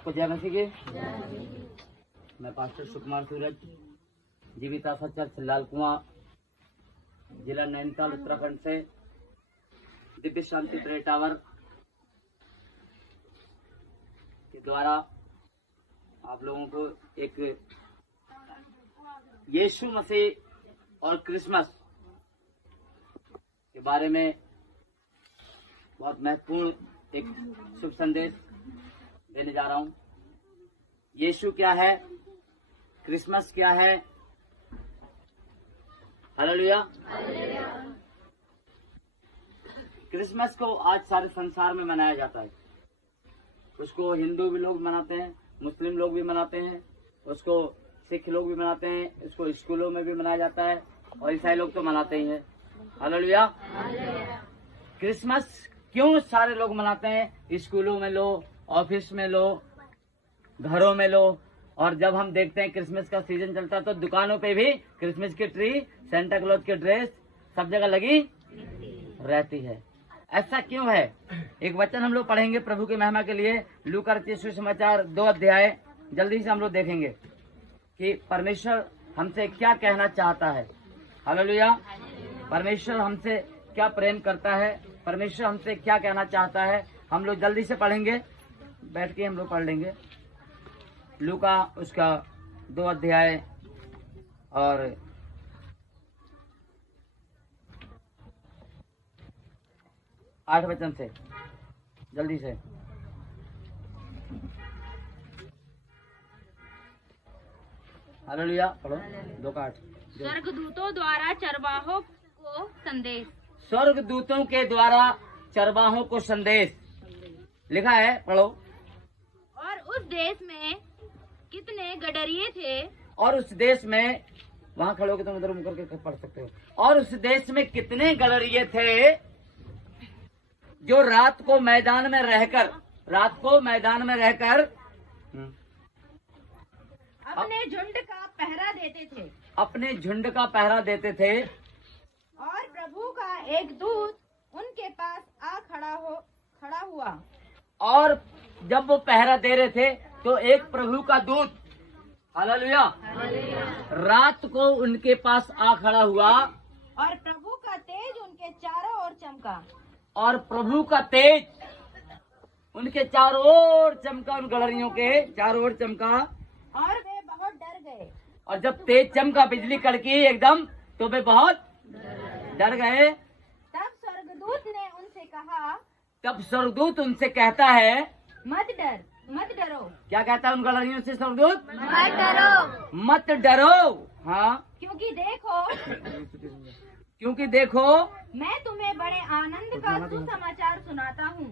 सबको जय मसीह की। मैं पास्टर सुकुमार सूरज, जीविता चर्च लाल कुआं, जिला नैनीताल, उत्तराखंड से दिव्य शांति प्रेयर टावर के द्वारा आप लोगों को एक यीशु मसीह और क्रिसमस के बारे में बहुत महत्वपूर्ण एक शुभ संदेश देने जा रहा हूं। यीशु क्या है, क्रिसमस क्या है। हालेलुया। क्रिसमस को आज सारे संसार में मनाया जाता है। उसको हिंदू भी लोग मनाते हैं, मुस्लिम लोग भी मनाते हैं, उसको सिख लोग भी मनाते हैं, इसको स्कूलों में भी मनाया जाता है और ईसाई लोग तो मनाते ही हैं। हालेलुया। क्रिसमस क्यों सारे लोग मनाते हैं? स्कूलों में लो, ऑफिस में लो, घरों में लो। और जब हम देखते हैं क्रिसमस का सीजन चलता है तो दुकानों पे भी क्रिसमस की ट्री, सेंटा क्लॉज की ड्रेस सब जगह लगी रहती है। ऐसा क्यों है? एक वचन हम लोग पढ़ेंगे प्रभु की महिमा के लिए। लूका रचित सुसमाचार 2 अध्याय जल्दी से हम लोग देखेंगे कि परमेश्वर हमसे क्या कहना चाहता है। हालेलुया। परमेश्वर हमसे क्या प्रेम करता है, परमेश्वर हमसे क्या कहना चाहता है, हम लोग जल्दी से पढ़ेंगे। बैठ के हम लोग पढ़ लेंगे। लूका उसका 2 अध्याय और 8 वचन से जल्दी से। हालेलुया। पढ़ो 2 का 8। स्वर्गदूतों द्वारा चरवाहों को संदेश। स्वर्गदूतों के द्वारा चरवाहों को संदेश लिखा है, पढ़ो। और उस देश में कितने गडरिये थे। और उस देश में, वहाँ खड़े होकर तुम उधर मुकर के पढ़ सकते हो। और उस देश में कितने गडरिये थे जो रात को मैदान में रहकर अपने झुंड का पहरा देते थे। अपने झुंड का पहरा देते थे। और प्रभु का एक दूत उनके पास आ खड़ा हुआ। और जब वो पहरा दे रहे थे तो एक प्रभु का दूत, हालेलुया, रात को उनके पास आ खड़ा हुआ। और प्रभु का तेज उनके चारों ओर चमका। और प्रभु का तेज उनके चारों ओर चमका, उन गडरियों के चारों ओर चमका। और वे बहुत डर गए। और जब तेज चमका, बिजली कड़की एकदम, तो वे बहुत डर गए। तब स्वर्गदूत उनसे कहता है, मत डरो। क्या कहता है उन गडरियों से स्वर्गदूत? मत डरो। मत डरो। हाँ, क्योंकि देखो मैं तुम्हें बड़े आनंद का सुसमाचार सुनाता हूँ।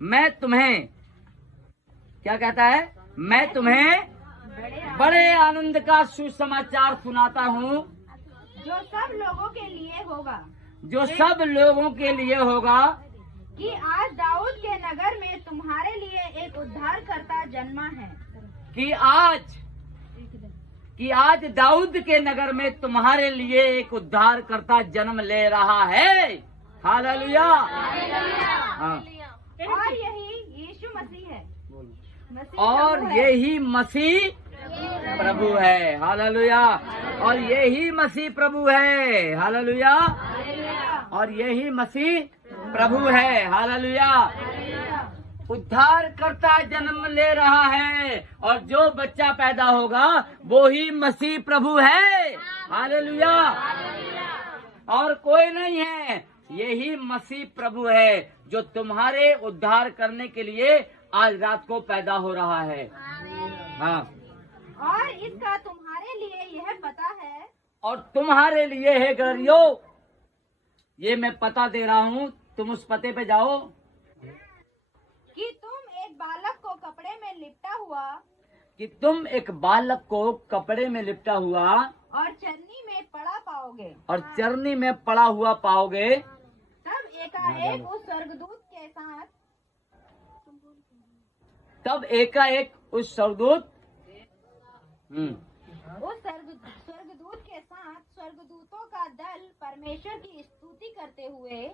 मैं तुम्हें, क्या कहता है? मैं तुम्हें बड़े आनंद का सुसमाचार सुनाता हूँ, जो सब लोगों के लिए होगा, कि आज दाऊद के नगर में तुम्हारे लिए एक उद्धारकर्ता जन्मा है। कि आज दाऊद के नगर में तुम्हारे लिए एक उद्धारकर्ता जन्म ले रहा है। हालेलुया। हाँ। और यही यीशु मसीह है। और यही मसीह प्रभु है। हालेलुया। और यही मसीह प्रभु है। हालेलुया। और यही मसीह प्रभु है। हालेलुया। उद्धारकर्ता जन्म ले रहा है और जो बच्चा पैदा होगा वो ही मसीह प्रभु है। हालेलुया। और कोई नहीं है, यही मसीह प्रभु है जो तुम्हारे उद्धार करने के लिए आज रात को पैदा हो रहा है। हाँ। और इसका तुम्हारे लिए यह पता है। और तुम्हारे लिए है गडरियों, ये मैं पता दे रहा हूँ, तुम उस पते पे जाओ कि तुम एक बालक को कपड़े में लिपटा हुआ। कि तुम एक बालक को कपड़े में लिपटा हुआ और चरनी में पड़ा पाओगे। और चरनी में पड़ा हुआ पाओगे। तब एकाएक उस स्वर्गदूत के साथ स्वर्गदूतों का दल परमेश्वर की स्तुति करते हुए।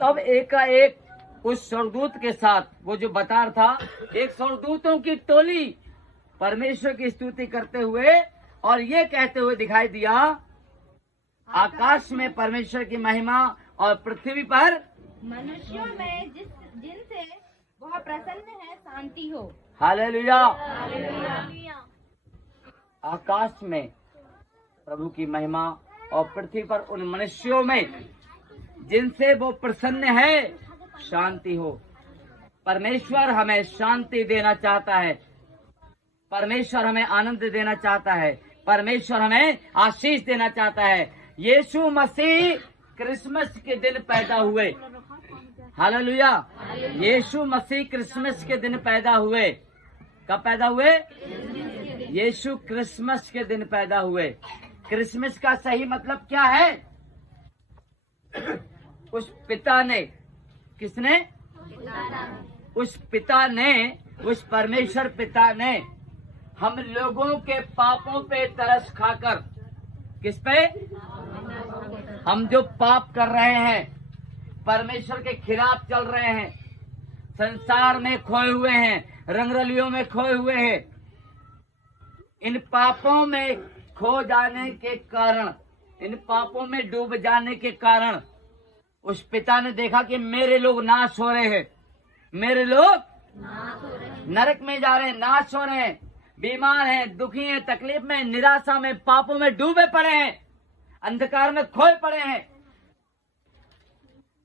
तब एकाएक उस स्वर्गदूत के साथ वो जो बता था, एक स्वर्गदूतों की टोली परमेश्वर की स्तुति करते हुए और ये कहते हुए दिखाई दिया, आकाश में परमेश्वर की महिमा और पृथ्वी पर मनुष्यों में जिनसे वह प्रसन्न है शांति हो। हालेलुया। आकाश में प्रभु की महिमा और पृथ्वी पर उन मनुष्यों में जिनसे वो प्रसन्न है शांति हो। परमेश्वर हमें शांति देना चाहता है, परमेश्वर हमें आनंद देना चाहता है, परमेश्वर हमें आशीष देना चाहता है। यीशु मसीह क्रिसमस के दिन पैदा हुए। हालेलुया। यीशु मसीह क्रिसमस के दिन पैदा हुए। कब पैदा हुए? यीशु क्रिसमस के दिन पैदा हुए। क्रिसमस का सही मतलब क्या है? उस पिता ने, किसने? उस पिता ने, उस परमेश्वर पिता ने हम लोगों के पापों पे तरस खाकर, किस पे? हम जो पाप कर रहे हैं, परमेश्वर के खिलाफ चल रहे हैं, संसार में खोए हुए हैं, रंगरलियों में खोए हुए हैं, इन पापों में खो जाने के कारण, इन पापों में डूब जाने के कारण उस पिता ने देखा कि मेरे लोग नाश हो रहे हैं, मेरे लोग नरक में जा रहे हैं, नाश हो रहे हैं, बीमार हैं, दुखी हैं, तकलीफ में, निराशा में, पापों में डूबे पड़े हैं, अंधकार में खोए पड़े हैं।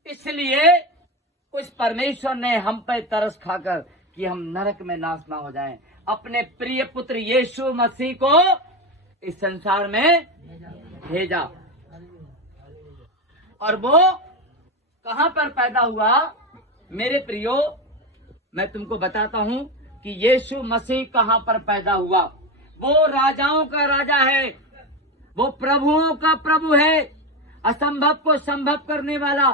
इसलिए उस परमेश्वर ने हम पे तरस खाकर कि हम नरक में नाश ना हो जाएं, अपने प्रिय पुत्र यीशु मसीह को इस संसार में भेजा। और वो कहां पर पैदा हुआ? मेरे प्रियो, मैं तुमको बताता हूं कि यीशु मसीह कहां पर पैदा हुआ। वो राजाओं का राजा है, वो प्रभुओं का प्रभु है, असंभव को संभव करने वाला,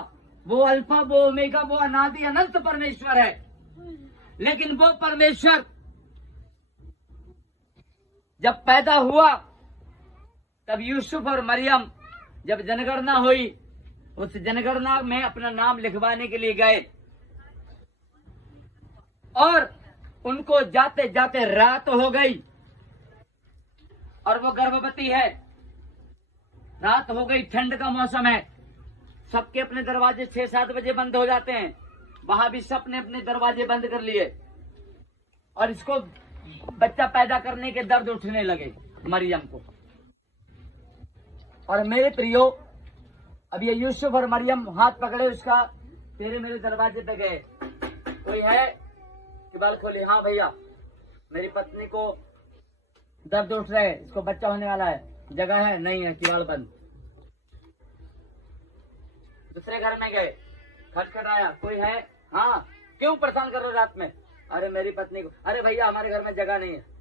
वो अल्फा, वो ओमेगा, वो अनादि अनंत परमेश्वर है। लेकिन वो परमेश्वर जब पैदा हुआ तब यूसुफ और मरियम जब जनगणना हुई, उस जनगणना में अपना नाम लिखवाने के लिए गए और उनको जाते जाते रात हो गई और वो गर्भवती है। रात हो गई, ठंड का मौसम है, सबके अपने दरवाजे 6-7 बजे बंद हो जाते हैं। वहां भी सबने अपने दरवाजे बंद कर लिए और इसको बच्चा पैदा करने के दर्द उठने लगे मरियम को। और मेरे प्रियो, अब ये यूसुफ और मरियम हाथ पकड़े उसका, तेरे मेरे दरवाजे पे गए, कोई है? किबाल खोली। हाँ भैया, मेरी पत्नी को दर्द उठ रहे, इसको बच्चा होने वाला है, जगह है? नहीं है, किबाल बंद। दूसरे घर में गए, खटखटाया, कोई है? हाँ, क्यों परेशान कर रहे हो रात में? अरे मेरी पत्नी को। अरे भैया, हमारे घर में जगह नहीं है।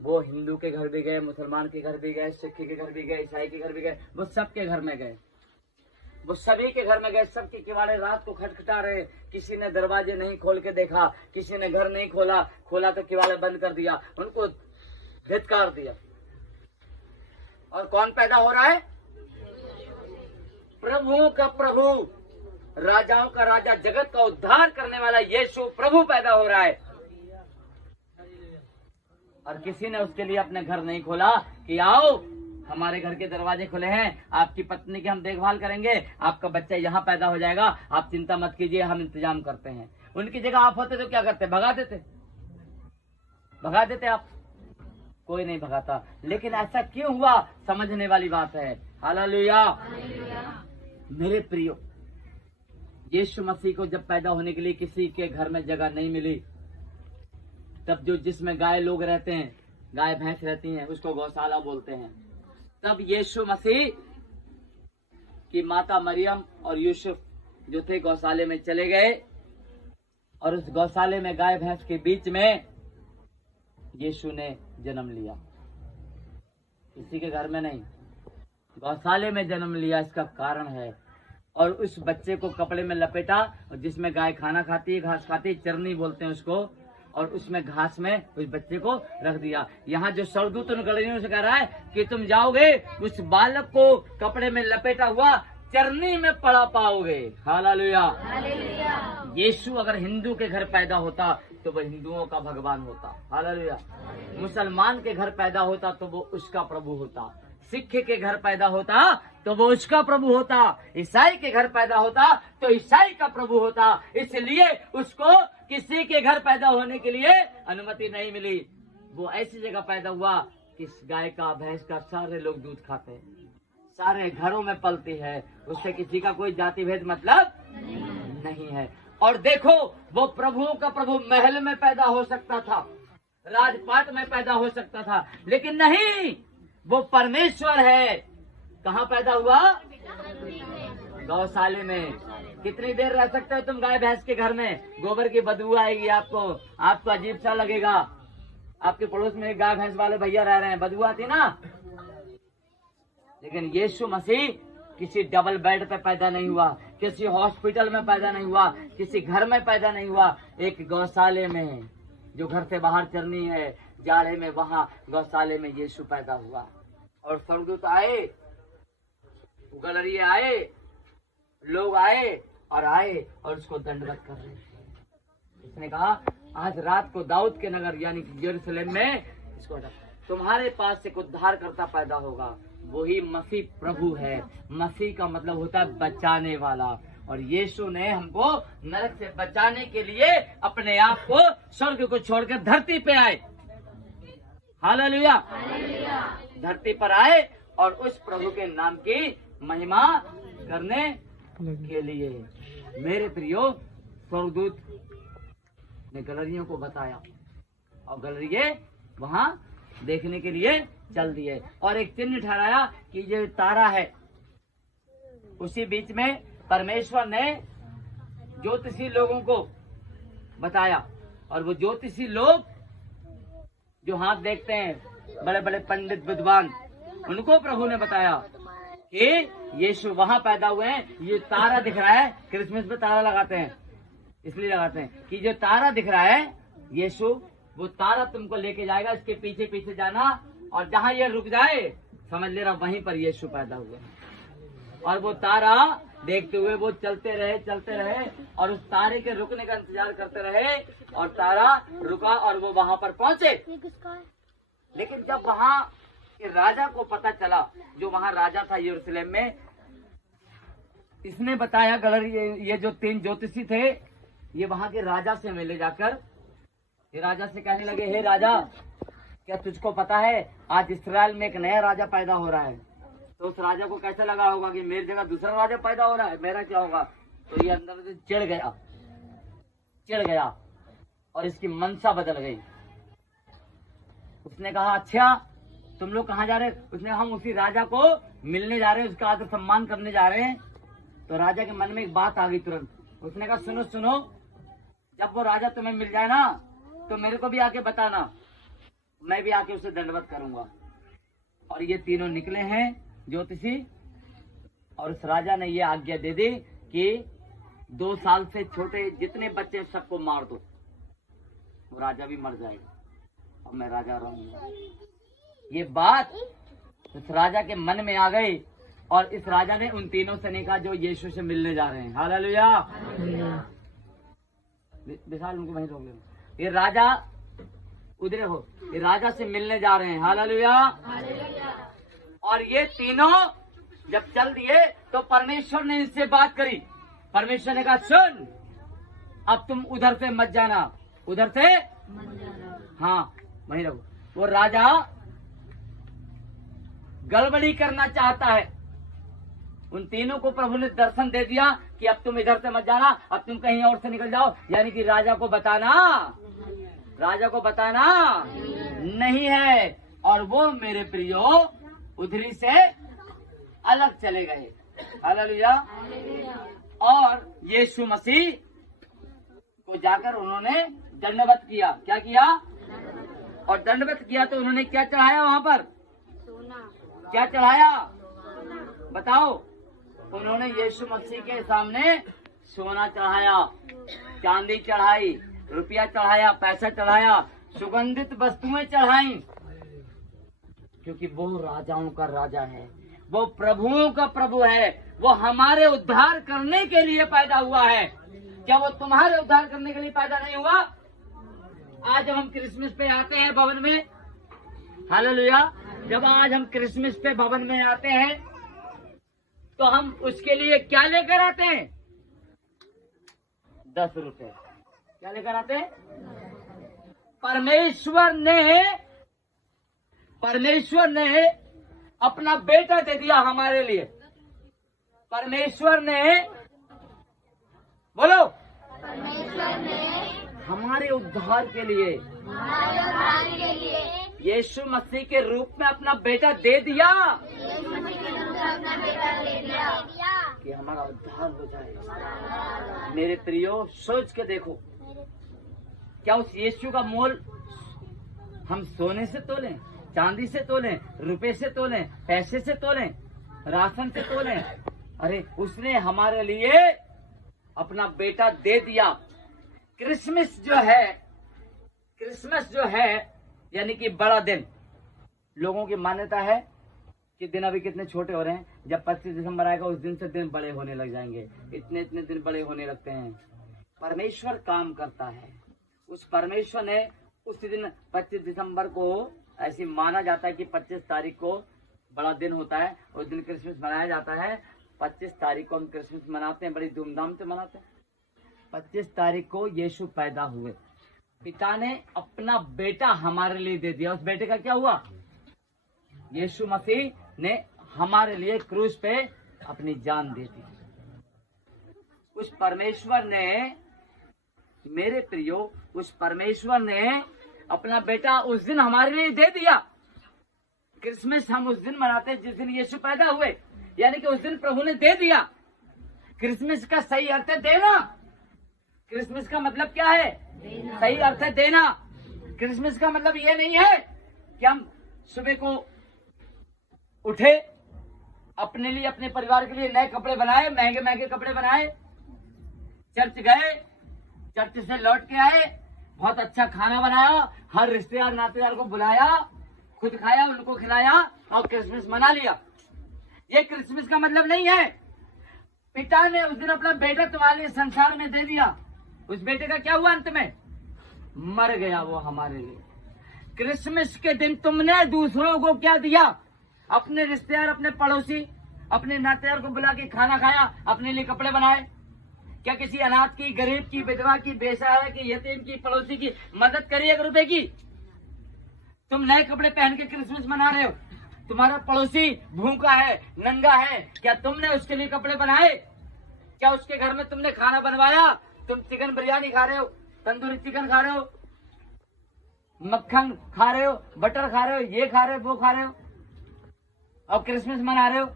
वो हिंदू के घर भी गए, मुसलमान के घर भी गए, सिख के घर भी गए, ईसाई के घर भी गए, वो सबके घर में गए, वो सभी के घर में गए। सबके किवाड़े रात को खटखटा रहे, किसी ने दरवाजे नहीं खोल के देखा, किसी ने घर नहीं खोला, खोला तो किवाड़े बंद कर दिया, उनको धिक्कार दिया। और कौन पैदा हो रहा है? प्रभुओं का प्रभु, राजाओं का राजा, जगत का उद्धार करने वाला यीशु प्रभु पैदा हो रहा है। और किसी ने उसके लिए अपने घर नहीं खोला कि आओ हमारे घर के दरवाजे खुले हैं, आपकी पत्नी की हम देखभाल करेंगे, आपका बच्चा यहाँ पैदा हो जाएगा, आप चिंता मत कीजिए, हम इंतजाम करते हैं। उनकी जगह आप होते तो क्या करते? भगा देते, भगा देते आप। कोई नहीं भगाता। लेकिन ऐसा क्यों हुआ? समझने वाली बात है। हालेलुया। मेरे प्रियो, यीशु मसीह को जब पैदा होने के लिए किसी के घर में जगह नहीं मिली, तब जो जिसमें गाय लोग रहते हैं, गाय भैंस रहती हैं, उसको गौशाला बोलते हैं। तब यीशु मसीह की माता मरियम और यूसुफ जो थे गौशाले में चले गए और उस गौशाले में गाय भैंस के बीच में यीशु ने जन्म लिया। किसी के घर में नहीं, गौशाले में जन्म लिया। इसका कारण है, और उस बच्चे को कपड़े में लपेटा, जिसमें गाय खाना खाती है, घास खाती है, चरनी बोलते हैं उसको, और उसमें घास में उस बच्चे को रख दिया। यहाँ जो स्वर्गदूत उन गड़ियों से कह रहा है कि तुम जाओगे, उस बालक को कपड़े में लपेटा हुआ चरनी में पड़ा पाओगे। हालेलुया। यीशु अगर हिंदू के घर पैदा होता तो वो हिंदुओं का भगवान होता। हालेलुया। मुसलमान के घर पैदा होता तो वो उसका प्रभु होता। सिख के घर पैदा होता तो वो उसका प्रभु होता। ईसाई के घर पैदा होता तो ईसाई का प्रभु होता। इसलिए उसको किसी के घर पैदा होने के लिए अनुमति नहीं मिली। वो ऐसी जगह पैदा हुआ कि गाय का भैंस का सारे लोग दूध खाते हैं, सारे घरों में पलती है, उससे किसी का कोई जाति भेद मतलब नहीं है। और देखो वो प्रभुओं का प्रभु महल में पैदा हो सकता था, राजपाट में पैदा हो सकता था, लेकिन नहीं, वो परमेश्वर है। कहाँ पैदा हुआ? गौशाले में। कितनी देर रह सकते हो तुम गाय भैंस के घर में? गोबर की बदबू आएगी आपको अजीब सा लगेगा। आपके पड़ोस में एक गाय भैंस वाले भैया रह रहे हैं, बदबू आती ना। लेकिन यीशु मसीह किसी डबल बेड पे पैदा नहीं हुआ, किसी हॉस्पिटल में पैदा नहीं हुआ, किसी घर में पैदा नहीं हुआ, एक गौशाले में, जो घर से बाहर चरनी है जाड़े में, वहां गौशाले में यीशु पैदा हुआ। और स्वर्गदूत आए, गलरिये आए, लोग आए और उसको दंडवत कर रहे थे। उसने कहा आज रात को दाऊद के नगर यानी कि यरूशलेम में इसको तुम्हारे पास एक उद्धारकर्ता पैदा होगा। वही मसीह प्रभु है। मसीह का मतलब होता है बचाने वाला। और यीशु ने हमको नरक से बचाने के लिए अपने आप को स्वर्ग को छोड़कर धरती पे आए। हालेलुया। धरती पर आए और उस प्रभु के नाम की महिमा करने के लिए। मेरे प्रियो, स्वर्गदूत ने गलरियों को बताया और गलरिये वहां देखने के लिए चल दिए और एक चिन्ह ठहराया कि ये तारा है। उसी बीच में परमेश्वर ने ज्योतिषी लोगों को बताया और वो ज्योतिषी लोग जो हाथ देखते हैं, बड़े बड़े पंडित विद्वान, उनको प्रभु ने बताया कि यीशु वहां पैदा हुए हैं। ये तारा दिख रहा है, क्रिसमस पे तारा लगाते हैं, इसलिए लगाते हैं कि जो तारा दिख रहा है यीशु, वो तारा तुमको लेके जाएगा। इसके पीछे पीछे जाना और जहां ये रुक जाए समझ लेना वहीं पर यीशु पैदा हुए। और वो तारा देखते हुए वो चलते रहे और उस तारे के रुकने का इंतजार करते रहे और तारा रुका और वो वहां पर पहुंचे। लेकिन जब वहां के राजा को पता चला, जो वहां राजा था यरूशलेम में, इसने बताया ये जो 3 ज्योतिषी थे, ये वहां के राजा से मिले जाकर ये राजा से कहने लगे, हे राजा, क्या तुझको पता है आज इस्राएल में एक नया राजा पैदा हो रहा है? तो उस राजा को कैसे लगा होगा कि मेरी जगह दूसरा राजा पैदा हो रहा है, मेरा क्या होगा? तो ये अंदर से चिढ़ गया और इसकी मनसा बदल गई। उसने कहा, अच्छा तुम लोग कहाँ जा रहे? उसने, हम उसी राजा को मिलने जा रहे हैं, उसका आदर सम्मान करने जा रहे हैं। तो राजा के मन में एक बात आ गई तुरंत। उसने कहा, सुनो, जब वो राजा तुम्हें मिल जाए ना तो मेरे को भी आके बताना, मैं भी आके उसे दंडवत करूंगा। और ये तीनों निकले हैं ज्योतिषी और उस राजा ने ये आज्ञा दे दी कि 2 साल से छोटे जितने बच्चे सबको मार दो। वो राजा भी मर जाएगा और मैं राजा रहूंगा। ये बात इस राजा के मन में आ गई और इस राजा ने उन तीनों से नहीं कहा जो यीशु से मिलने जा रहे हैं। हालेलुया। विशाल उनको वहीं रोक लेना। ये राजा उधर हो, ये राजा से मिलने जा रहे हैं। हालेलुया। और ये तीनों जब चल दिए तो परमेश्वर ने इनसे बात करी। परमेश्वर ने कहा, सुन, अब तुम उधर से मत जाना, उधर से हाँ वहीं रहो। वो राजा गड़बड़ी करना चाहता है। उन तीनों को प्रभु ने दर्शन दे दिया कि अब तुम इधर से मत जाना, अब तुम कहीं और से निकल जाओ। यानी कि राजा को बताना नहीं है। और वो मेरे प्रियो उधरी से अलग चले गए। हालेलुया। और यीशु मसीह को जाकर उन्होंने दंडवत किया। क्या किया? और दंडवत किया तो उन्होंने क्या चढ़ाया वहां पर? क्या चढ़ाया बताओ? उन्होंने यीशु मसीह के सामने सोना चढ़ाया, चांदी चढ़ाई, रुपया चढ़ाया, पैसा चढ़ाया, सुगंधित वस्तुएं चढ़ाई, क्योंकि वो राजाओं का राजा है, वो प्रभुओं का प्रभु है, वो हमारे उद्धार करने के लिए पैदा हुआ है। क्या वो तुम्हारे उद्धार करने के लिए पैदा नहीं हुआ? आज जब हम क्रिसमस पे आते हैं भवन में, हालेलुया, जब आज हम क्रिसमस पे भवन में आते हैं तो हम उसके लिए क्या लेकर आते हैं? 10 रुपए। क्या लेकर आते हैं? परमेश्वर ने अपना बेटा दे दिया हमारे लिए। परमेश्वर ने, बोलो, हमारे उद्धार के लिए यीशु मसीह के रूप में अपना बेटा दे दिया कि हमारा उद्धार हो जाए। मेरे प्रियो, सोच के देखो, क्या उस यीशु का मोल हम सोने से तोलें, चांदी से तोलें, रुपए से तोलें, पैसे से तोलें, राशन से तोलें? अरे उसने हमारे लिए अपना बेटा दे दिया। क्रिसमस जो है यानी कि बड़ा दिन, लोगों की मान्यता है कि दिन अभी कितने छोटे हो रहे हैं, जब 25 दिसंबर आएगा उस दिन से दिन बड़े होने लग जाएंगे, इतने दिन बड़े होने लगते हैं। परमेश्वर काम करता है। उस परमेश्वर ने उस दिन 25 दिसंबर को ऐसी माना जाता है कि 25 तारीख को बड़ा दिन होता है, उस दिन क्रिसमस मनाया जाता है। 25 तारीख को हम क्रिसमस मनाते हैं, बड़ी धूमधाम से मनाते हैं। 25 तारीख को यीशु पैदा हुए, पिता ने अपना बेटा हमारे लिए दे दिया। उस बेटे का क्या हुआ? यीशु मसीह ने हमारे लिए क्रूस पे अपनी जान दे दी। उस परमेश्वर ने, मेरे प्रियो, उस परमेश्वर ने अपना बेटा उस दिन हमारे लिए दे दिया। क्रिसमस हम उस दिन मनाते हैं जिस दिन यीशु पैदा हुए, यानी कि उस दिन प्रभु ने दे दिया। क्रिसमस का सही अर्थ है देना। क्रिसमस का मतलब क्या है? सही अर्थ है देना। क्रिसमस का मतलब ये नहीं है कि हम सुबह को उठे, अपने लिए, अपने परिवार के लिए नए कपड़े बनाए, महंगे महंगे कपड़े बनाए, चर्च गए, चर्च से लौट के आए, बहुत अच्छा खाना बनाया, हर रिश्तेदार नातेदार को बुलाया, खुद खाया, उनको खिलाया और क्रिसमस मना लिया। ये क्रिसमस का मतलब नहीं है। पिता ने उस दिन अपना बेटा तुम्हारे लिए संसार में दे दिया। उस बेटे का क्या हुआ? अंत में मर गया वो हमारे लिए। क्रिसमस के दिन तुमने दूसरों को क्या दिया? अपने रिश्तेदार, अपने पड़ोसी, अपने नातेदार को बुला के खाना खाया, अपने लिए कपड़े बनाए। क्या किसी अनाथ की, गरीब की, विधवा की, बेसहारा की, यतीम की, पड़ोसी की मदद करी 1 रुपए की? तुम नए कपड़े पहन के क्रिसमस मना रहे हो, तुम्हारा पड़ोसी भूखा है, नंगा है, क्या तुमने उसके लिए कपड़े बनाए? क्या उसके घर में तुमने खाना बनवाया? तुम चिकन बिरयानी खा रहे हो, तंदूरी चिकन खा रहे हो, मक्खन खा रहे हो, बटर खा रहे हो, ये खा रहे हो, वो खा रहे हो, और क्रिसमस मना रहे हो।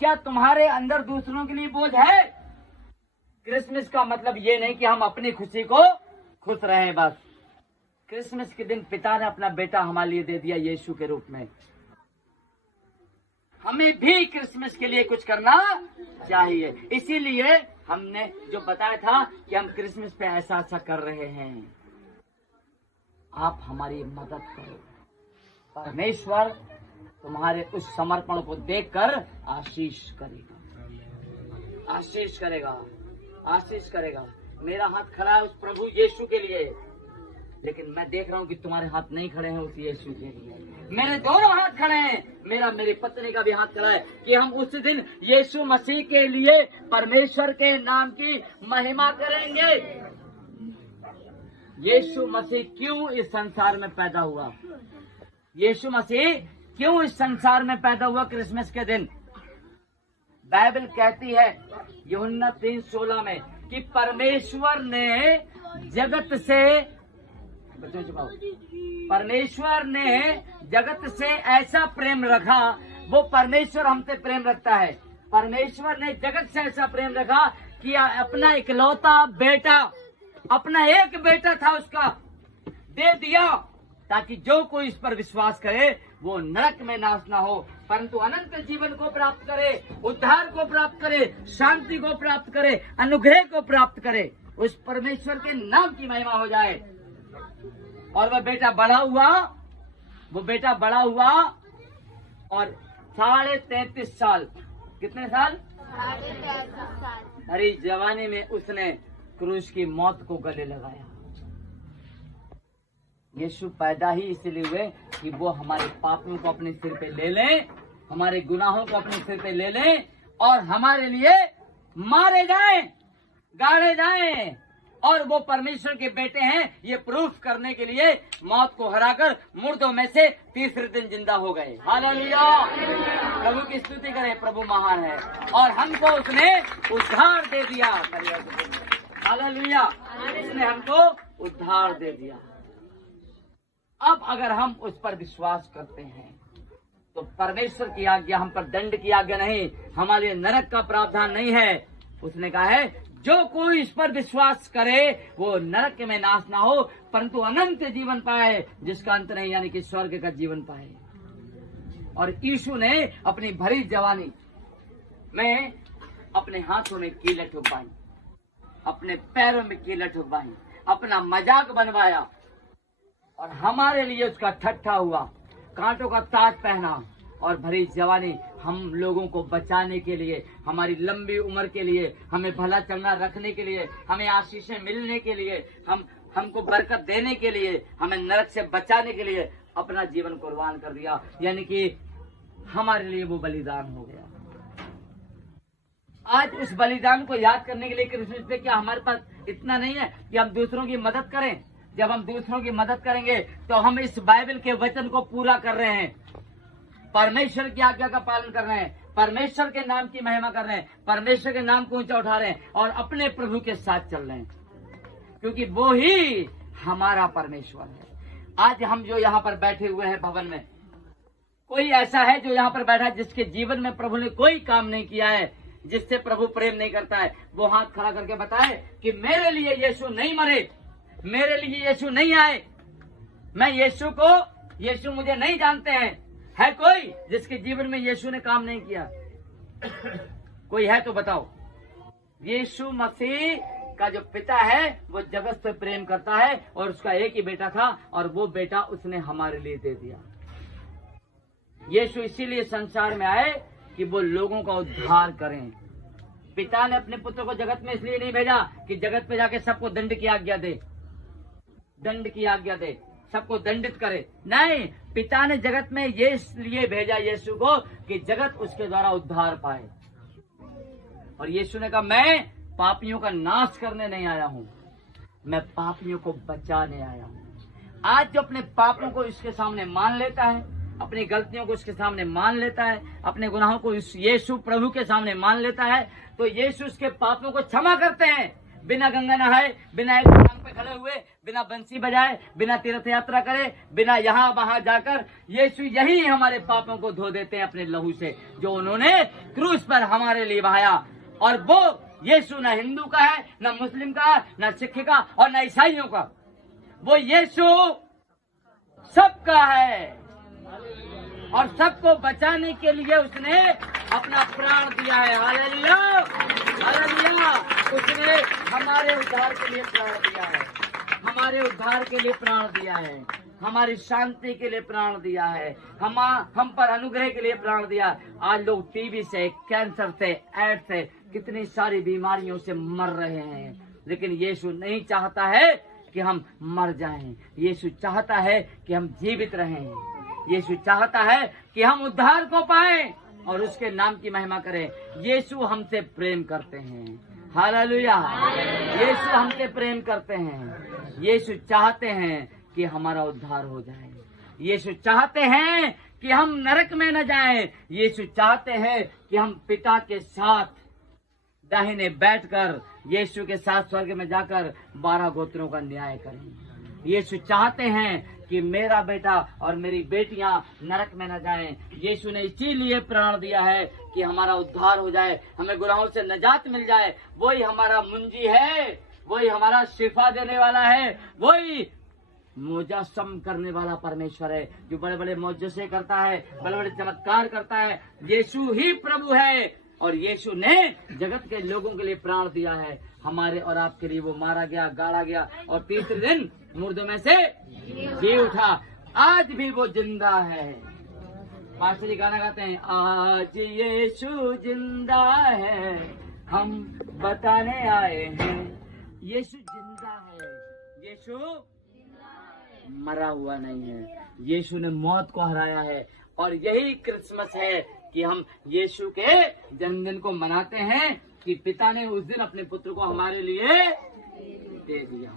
क्या तुम्हारे अंदर दूसरों के लिए बोझ है? क्रिसमस का मतलब ये नहीं कि हम अपनी खुशी को खुश रहें बस। क्रिसमस के दिन पिता ने अपना बेटा हमारे लिए दे दिया यीशु के रूप में। हमें भी क्रिसमस के लिए कुछ करना चाहिए। इसीलिए हमने जो बताया था कि हम क्रिसमस पे ऐसा ऐसा कर रहे हैं, आप हमारी मदद करो। परमेश्वर तुम्हारे उस समर्पण को देखकर आशीष करेगा, आशीष करेगा, आशीष करेगा। मेरा हाथ खड़ा है उस प्रभु यीशु के लिए, लेकिन मैं देख रहा हूँ कि तुम्हारे हाथ नहीं खड़े हैं उस यीशु के लिए। मेरे दोनों हाथ खड़े हैं, मेरी पत्नी का भी हाथ खड़ा है कि हम उस दिन यीशु मसीह के लिए परमेश्वर के नाम की महिमा करेंगे। यीशु मसीह क्यों इस संसार में पैदा हुआ? यीशु मसीह क्यों इस संसार में पैदा हुआ क्रिसमस के दिन? बाइबल कहती है यूहन्ना 3:16 में कि परमेश्वर ने जगत से ऐसा प्रेम रखा। वो परमेश्वर हमसे प्रेम रखता है। परमेश्वर ने जगत से ऐसा प्रेम रखा कि अपना इकलौता बेटा, अपना एक बेटा था उसका, दे दिया ताकि जो कोई इस पर विश्वास करे वो नरक में नाश ना हो, परंतु अनंत जीवन को प्राप्त करे, उद्धार को प्राप्त करे, शांति को प्राप्त करे, अनुग्रह को प्राप्त करे। उस परमेश्वर के नाम की महिमा हो जाए। और वह बेटा बड़ा हुआ, और 33.5 साल, कितने साल? भरी जवानी में उसने क्रूस की मौत को गले लगाया। यीशु पैदा ही इसलिए हुए कि वो हमारे पापों को अपने सिर पे ले लें, हमारे गुनाहों को अपने सिर पे ले लें और हमारे लिए मारे जाएं, गाड़े जाएं। और वो परमेश्वर के बेटे हैं, ये प्रूफ करने के लिए मौत को हराकर मुर्दों में से तीसरे दिन जिंदा हो गए। हालेलुया, प्रभु की स्तुति करें, प्रभु महान है और हमको उसने उद्धार दे दिया। हालेलुया, उसने हमको उद्धार दे दिया। अब अगर हम उस पर विश्वास करते हैं तो परमेश्वर की आज्ञा हम पर दंड की आज्ञा नहीं, हमारे लिए नरक का प्रावधान नहीं है। उसने कहा है जो कोई इस पर विश्वास करे वो नरक में नाश ना हो परंतु अनंत जीवन पाए, जिसका अंत नहीं, यानी कि स्वर्ग का जीवन पाए। और यीशु ने अपनी भरी जवानी में अपने हाथों में कीलें ठुकवाई, अपने पैरों में कीलें ठुकवाई, अपना मजाक बनवाया और हमारे लिए उसका ठट्ठा हुआ, कांटों का ताज पहना और भरी जवानी हम लोगों को बचाने के लिए, हमारी लंबी उम्र के लिए, हमें भला चंगा रखने के लिए, हमें आशीषें मिलने के लिए, हमको बरकत देने के लिए, हमें नरक से बचाने के लिए अपना जीवन कुर्बान कर दिया। यानी कि हमारे लिए वो बलिदान हो गया। आज उस बलिदान को याद करने के लिए क्रिसमस पे क्या हमारे पास इतना नहीं है कि हम दूसरों की मदद करें? जब हम दूसरों की मदद करेंगे तो हम इस बाइबल के वचन को पूरा कर रहे हैं, परमेश्वर की आज्ञा का पालन कर रहे हैं, परमेश्वर के नाम की महिमा कर रहे हैं, परमेश्वर के नाम को ऊंचा उठा रहे हैं और अपने प्रभु के साथ चल रहे हैं, क्योंकि वो ही हमारा परमेश्वर है। आज हम जो यहाँ पर बैठे हुए हैं भवन में, कोई ऐसा है जो यहाँ पर बैठा है जिसके जीवन में प्रभु ने कोई काम नहीं किया है, जिससे प्रभु प्रेम नहीं करता है? वो हाथ खड़ा करके बताए कि मेरे लिए यीशु नहीं मरे, मेरे लिए यीशु नहीं आए, मैं यीशु मुझे नहीं जानते हैं। है कोई जिसके जीवन में यीशु ने काम नहीं किया? कोई है तो बताओ। यीशु मसीह का जो पिता है वो जगत से प्रेम करता है और उसका एक ही बेटा था और वो बेटा उसने हमारे लिए दे दिया। यीशु इसीलिए संसार में आए कि वो लोगों का उद्धार करें। पिता ने अपने पुत्र को जगत में इसलिए नहीं भेजा कि जगत पे जाके सबको दंड की आज्ञा दे, सबको दंडित करे। नहीं, पिता ने जगत में ये इसलिए भेजा यीशु को कि जगत उसके द्वारा उद्धार पाए। और यीशु ने कहा मैं पापियों का नाश करने नहीं आया हूँ, मैं पापियों को बचाने आया हूँ। आज जो अपने पापों को इसके सामने मान लेता है, अपनी गलतियों को इसके सामने मान लेता है, अपने गुनाहों को इस यीशु प्रभु के सामने मान लेता है, तो यीशु उसके पापों को क्षमा करते हैं। बिना गंगा नहाए, बिना एक टांग पे खड़े हुए, बिना बंसी बजाए, बिना तीर्थ यात्रा करे, बिना यहाँ वहां जाकर यीशु यही हमारे पापों को धो देते हैं अपने लहू से, जो उन्होंने क्रूस पर हमारे लिए बहाया। और वो यीशु न हिंदू का है, न मुस्लिम का, न सिख का और न ईसाइयों का, वो यीशु सबका है और सबको बचाने के लिए उसने अपना प्राण दिया है। Hallelujah, hallelujah. उसने हमारे उद्धार के लिए प्राण दिया है, हमारे उद्धार के लिए प्राण दिया है, हमारी शांति के लिए प्राण दिया है, हम पर अनुग्रह के लिए प्राण दिया। आज लोग टीबी से, कैंसर से, एड्स से, कितनी सारी बीमारियों से मर रहे हैं, लेकिन यीशु नहीं चाहता है कि हम मर जाएं। यीशु चाहता है कि हम जीवित रहें। यीशु चाहता है कि हम उद्धार को पाएं और उसके नाम की महिमा करें। यीशु हमसे प्रेम करते हैं। हालेलुया, यीशु हमसे प्रेम करते हैं। यीशु चाहते हैं कि हमारा उद्धार हो जाए। यीशु चाहते हैं कि हम नरक में न जाएं। यीशु चाहते हैं कि हम पिता के साथ दाहिने बैठकर यीशु के साथ स्वर्ग में जाकर 12 गोत्रों का न्याय करें। यीशु चाहते हैं कि मेरा बेटा और मेरी बेटियां नरक में न जाएं। यीशु ने इसीलिए प्राण दिया है कि हमारा उद्धार हो जाए, हमें गुनाहों से निजात मिल जाए। वही हमारा मुंजी है, वही हमारा शिफा देने वाला है, वही मुजस्सम करने वाला परमेश्वर है, जो बड़े बड़े मौजूसे करता है, बड़े बड़े चमत्कार करता है। यीशु ही प्रभु है और यीशु ने जगत के लोगों के लिए प्राण दिया है। हमारे और आपके लिए वो मारा गया, गाड़ा गया और तीसरे दिन मुर्दों में से जी उठा। आज भी वो जिंदा है पास्टर जी गाना गाते हैं, आज यीशु जिंदा है, हम बताने आए हैं। यीशु जिंदा है, यीशु मरा हुआ नहीं है। यीशु ने मौत को हराया है, और यही क्रिसमस है कि हम यीशु के जन्मदिन को मनाते हैं कि पिता ने उस दिन अपने पुत्र को हमारे लिए दे दिया।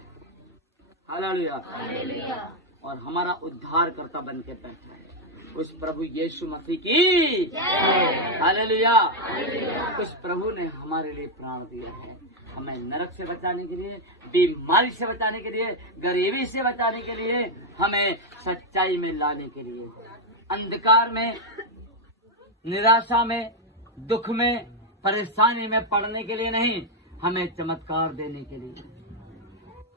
हालेलुया। और हमारा उद्धारकर्ता बन के बैठा है। उस प्रभु यीशु मसीह की हालेलुया। उस प्रभु ने हमारे लिए प्राण दिया है, हमें नरक से बचाने के लिए, बीमारी से बचाने के लिए, गरीबी से बचाने के लिए, हमें सच्चाई में लाने के लिए, अंधकार में, निराशा में, दुख में, परेशानी में पड़ने के लिए नहीं, हमें चमत्कार देने के लिए,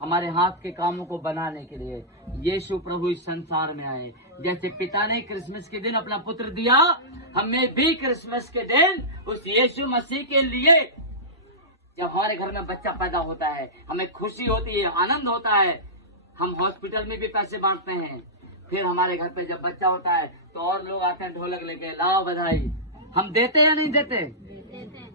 हमारे हाथ के कामों को बनाने के लिए यीशु प्रभु इस संसार में आए। जैसे पिता ने क्रिसमस के दिन अपना पुत्र दिया, हमें भी क्रिसमस के दिन उस यीशु मसीह के लिए, जब हमारे घर में बच्चा पैदा होता है हमें खुशी होती है, आनंद होता है। हम हॉस्पिटल में भी पैसे बांटते हैं। फिर हमारे घर पे जब बच्चा होता है तो और लोग आते हैं ढोलक लेके, लाओ बधाई। हम देते या नहीं देते?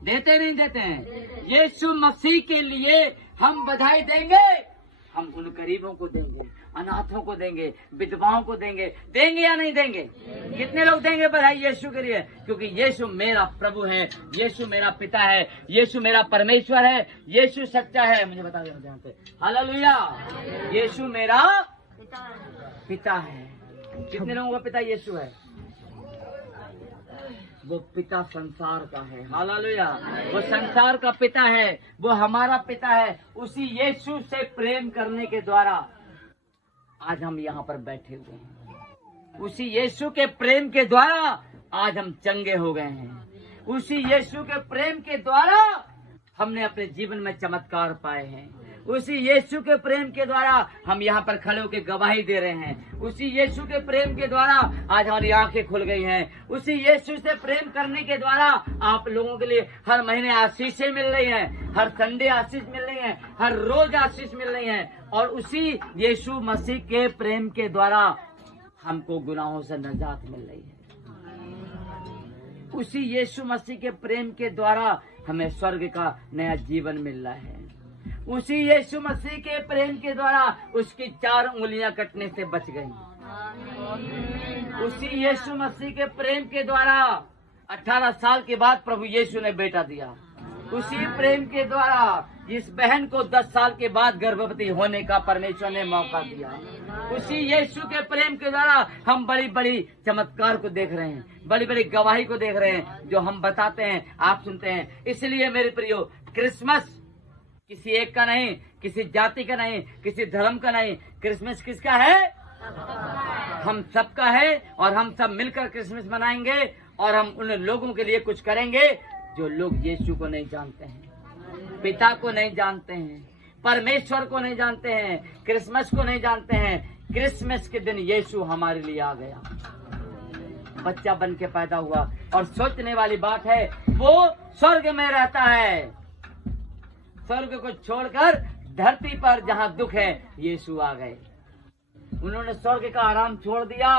देते नहीं देते हैं? यीशु मसीह के लिए हम बधाई देंगे। हम उन गरीबों को देंगे, अनाथों को देंगे, विधवाओं को देंगे। देंगे या नहीं देंगे? कितने लोग देंगे बधाई यीशु के लिए? क्योंकि यीशु मेरा प्रभु है, यीशु मेरा पिता है, यीशु मेरा परमेश्वर है, यीशु सच्चा है। मुझे बता देना ध्यान से, हालेलुया। यीशु मेरा पिता है। कितने लोगों का पिता यीशु है? वो पिता संसार का है। हालेलुया। वो संसार का पिता है, वो हमारा पिता है। उसी यीशु से प्रेम करने के द्वारा आज हम यहाँ पर बैठे हुए हैं। उसी यीशु के प्रेम के द्वारा आज हम चंगे हो गए हैं। उसी यीशु के प्रेम के द्वारा हमने अपने जीवन में चमत्कार पाए हैं। उसी यीशु के प्रेम के द्वारा हम यहाँ पर खड़े होकर गवाही दे रहे हैं। उसी यीशु के प्रेम के द्वारा आज हमारी आंखें खुल गई हैं। उसी यीशु से प्रेम करने के द्वारा आप लोगों के लिए हर महीने आशीषें मिल रही हैं, हर संडे आशीष मिल रही है, हर रोज आशीष मिल रही है। और उसी यीशु मसीह के प्रेम के द्वारा हमको गुनाहों से निजात मिल रही है। उसी यीशु मसीह के प्रेम के द्वारा हमें स्वर्ग का नया जीवन मिल रहा है। उसी यीशु मसीह के प्रेम के द्वारा उसकी 4 उंगलियां कटने से बच गई। उसी यीशु मसीह के प्रेम के द्वारा 18 साल के बाद प्रभु यीशु ने बेटा दिया। उसी प्रेम के द्वारा इस बहन को 10 साल के बाद गर्भवती होने का परमेश्वर ने मौका दिया। उसी यीशु के प्रेम के द्वारा हम बड़ी बड़ी चमत्कार को देख रहे हैं, बड़ी बड़ी गवाही को देख रहे हैं, जो हम बताते हैं, आप सुनते हैं। इसलिए मेरे प्रियो, क्रिसमस किसी एक का नहीं, किसी जाति का नहीं, किसी धर्म का नहीं। क्रिसमस किसका है? हम सबका है। और हम सब मिलकर क्रिसमस मनाएंगे और हम उन लोगों के लिए कुछ करेंगे जो लोग यीशु को नहीं जानते हैं, पिता को नहीं जानते हैं, परमेश्वर को नहीं जानते हैं, क्रिसमस को नहीं जानते हैं। क्रिसमस के दिन यीशु हमारे लिए आ गया, बच्चा बन के पैदा हुआ। और सोचने वाली बात है, वो स्वर्ग में रहता है। स्वर्ग को छोड़कर धरती पर जहाँ दुख है, यीशु आ गए। उन्होंने स्वर्ग का आराम छोड़ दिया।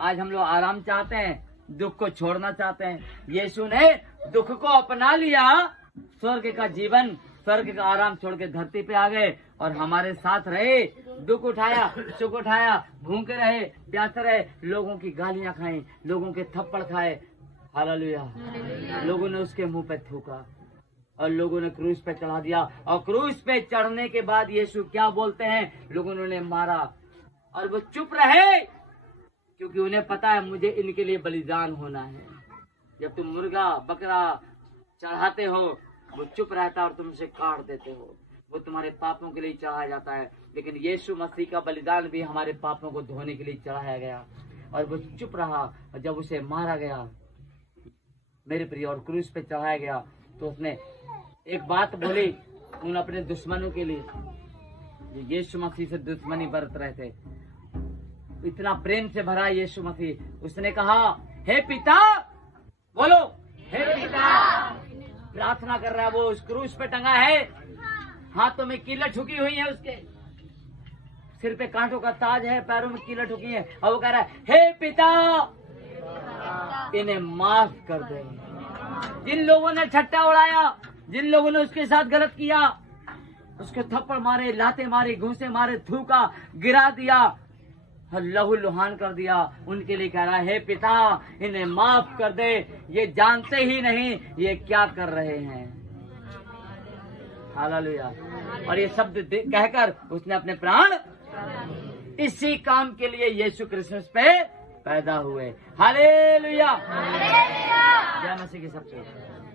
आज हम लोग आराम चाहते हैं, दुख को छोड़ना चाहते हैं। यीशु ने दुख को अपना लिया, स्वर्ग का जीवन, स्वर्ग का आराम छोड़ के धरती पे आ गए और हमारे साथ रहे। दुख उठाया, सुख उठाया, भूखे रहे, प्यासे रहे, लोगों की गालियां खाई, लोगों के थप्पड़ खाए। हालेलुया। लोगों ने उसके मुंह पे थूका और लोगों ने क्रूस पे चढ़ा दिया। और क्रूस पे चढ़ने के बाद यीशु क्या बोलते हैं? लोगों ने उन्हें मारा और वो चुप रहे, क्योंकि उन्हें पता है मुझे इनके लिए बलिदान होना है। जब तुम मुर्गा बकरा चढ़ाते हो, वो चुप रहता है और तुम उसे काट देते हो। वो तुम्हारे पापों के लिए चढ़ाया जाता है, लेकिन यीशु मसीह का बलिदान भी हमारे पापों को धोने के लिए चढ़ाया गया। और वो चुप रहा। और जब उसे मारा गया मेरे प्रिय और क्रूस पे चढ़ाया गया, तो उसने एक बात बोली उन अपने दुश्मनों के लिए, जो यीशु मसीह से दुश्मनी बरत रहे थे। इतना प्रेम से भरा यीशु मसीह, उसने कहा, हे पिता, बोलो, हे पिता। प्रार्थना कर रहा है, वो उस क्रूस पे टंगा है, हाथों में कीलें ठुकी हुई है, उसके सिर पे कांटों का ताज है, पैरों में कीलें ठुकी है, और वो कह रहा है, हे पिता, इन्हें माफ कर दे। जिन लोगों ने ठट्टा उड़ाया, जिन लोगों ने उसके साथ गलत किया, उसके थप्पड़ मारे, लाते मारे, घूंसे मारे, थूका, गिरा दिया, लहू लुहान कर दिया, उनके लिए कह रहा है, हे पिता इन्हें माफ कर दे, ये जानते ही नहीं ये क्या कर रहे हैं। हालेलुया। और ये शब्द कहकर उसने अपने प्राण इसी काम के लिए यीशु क्रिसमस पे पैदा हुए। हालेलुया। जय मसीह की सबको।